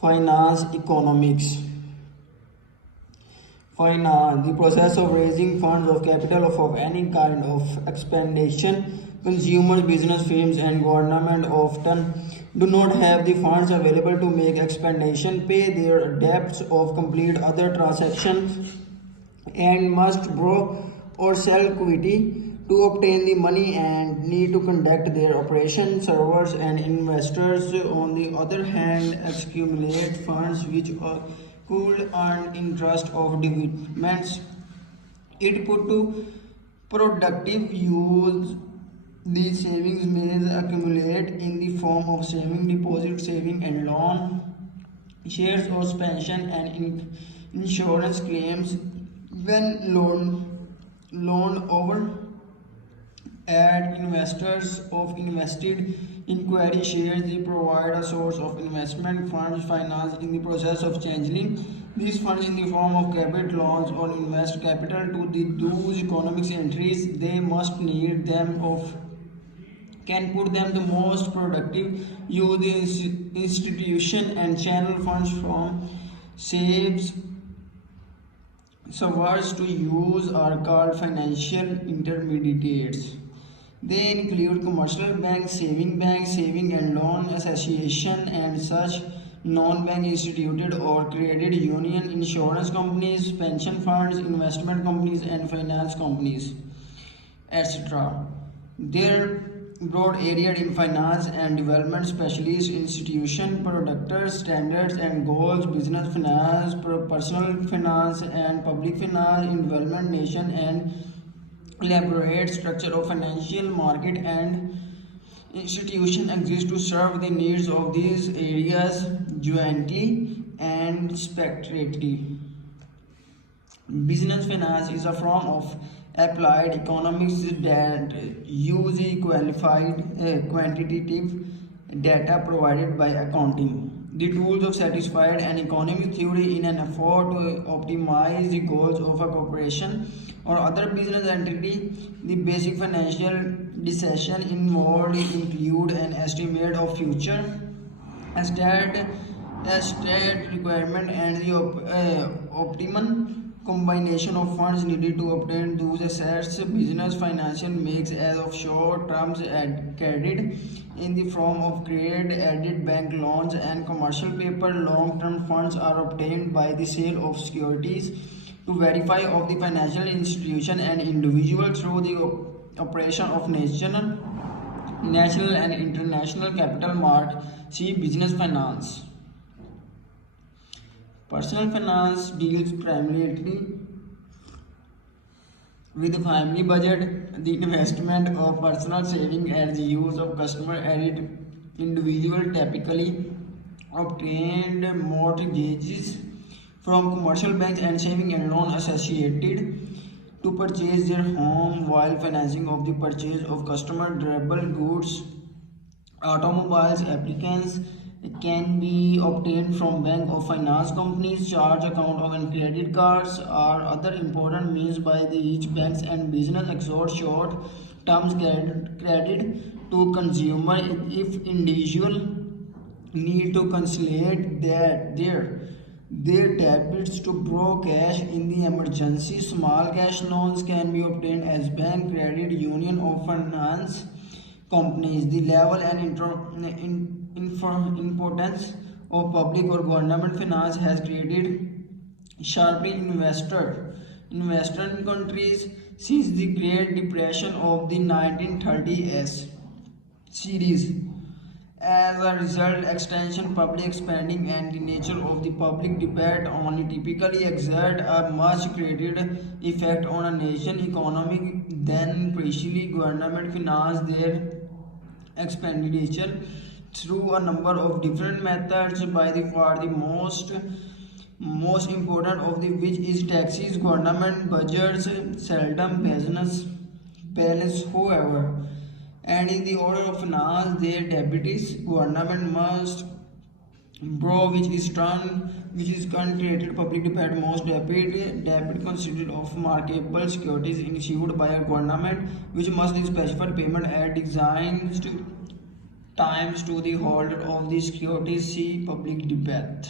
Finance economics. Finance, the process of raising funds of capital of any kind of expansion. Consumers, business firms, and government often do not have the funds available to make expansion, pay their debts, or complete other transactions, and must borrow or sell equity to obtain the money and need to conduct their operations. Servers and investors, on the other hand, accumulate funds which could earn interest of dividends. It put to productive use. These savings may accumulate in the form of saving deposit, saving and loan, shares or pension and insurance claims. When loan over add investors of invested inquiry shares, they provide a source of investment funds finance in the process of changing these funds in the form of capital loans or invest capital to the those economics entries. They must need them of can put them the most productive use the institution and channel funds from saves servers to use are called financial intermediaries. They include commercial banks, saving and loan association, and such non-bank instituted or credit union, insurance companies, pension funds, investment companies, and finance companies, etc. Their broad area in finance and development specialist institution, products, standards and goals, business finance, personal finance and public finance in development nation, and elaborate structure of financial market and institution exist to serve the needs of these areas jointly and separately. Business finance is a form of applied economics that use qualified quantitative data provided by accounting. The tools of satisfied an economic theory in an effort to optimize the goals of a corporation or other business entity. The basic financial decision involved include an estimate of future estate, estate requirement, and the optimum combination of funds needed to obtain those assets. Business financial makes as of short terms credit in the form of credit, added bank loans, and commercial paper. Long-term funds are obtained by the sale of securities to verify of the financial institution and individual through the operation of national and international capital market. See business finance. Personal finance deals primarily with the family budget, the investment of personal saving, and the use of customer added. Individual typically obtained mortgages from commercial banks and saving and loan associated to purchase their home, while financing of the purchase of customer durable goods, automobiles, applicants can be obtained from bank or finance companies. Charge account of and credit cards are other important means by the each banks and business extort short terms credit to consumer if individual need to consolidate their debits to borrow cash in the emergency. Small cash loans can be obtained as bank, credit union, or finance companies. The level and importance of public or government finance has created sharply in Western countries since the Great Depression of the 1930s series. As a result, extension, public spending, and the nature of the public debate only typically exert a much greater effect on a nation economy than precisely government finance their expenditure through a number of different methods by the far the most important of the which is taxes. Government budgets seldom balance however, and in the order of finance their deputies. Government must borrow which is created public debate most debit consisted of marketable securities issued by a government which must specify payment at designs times to the holder of the securities. See public debate.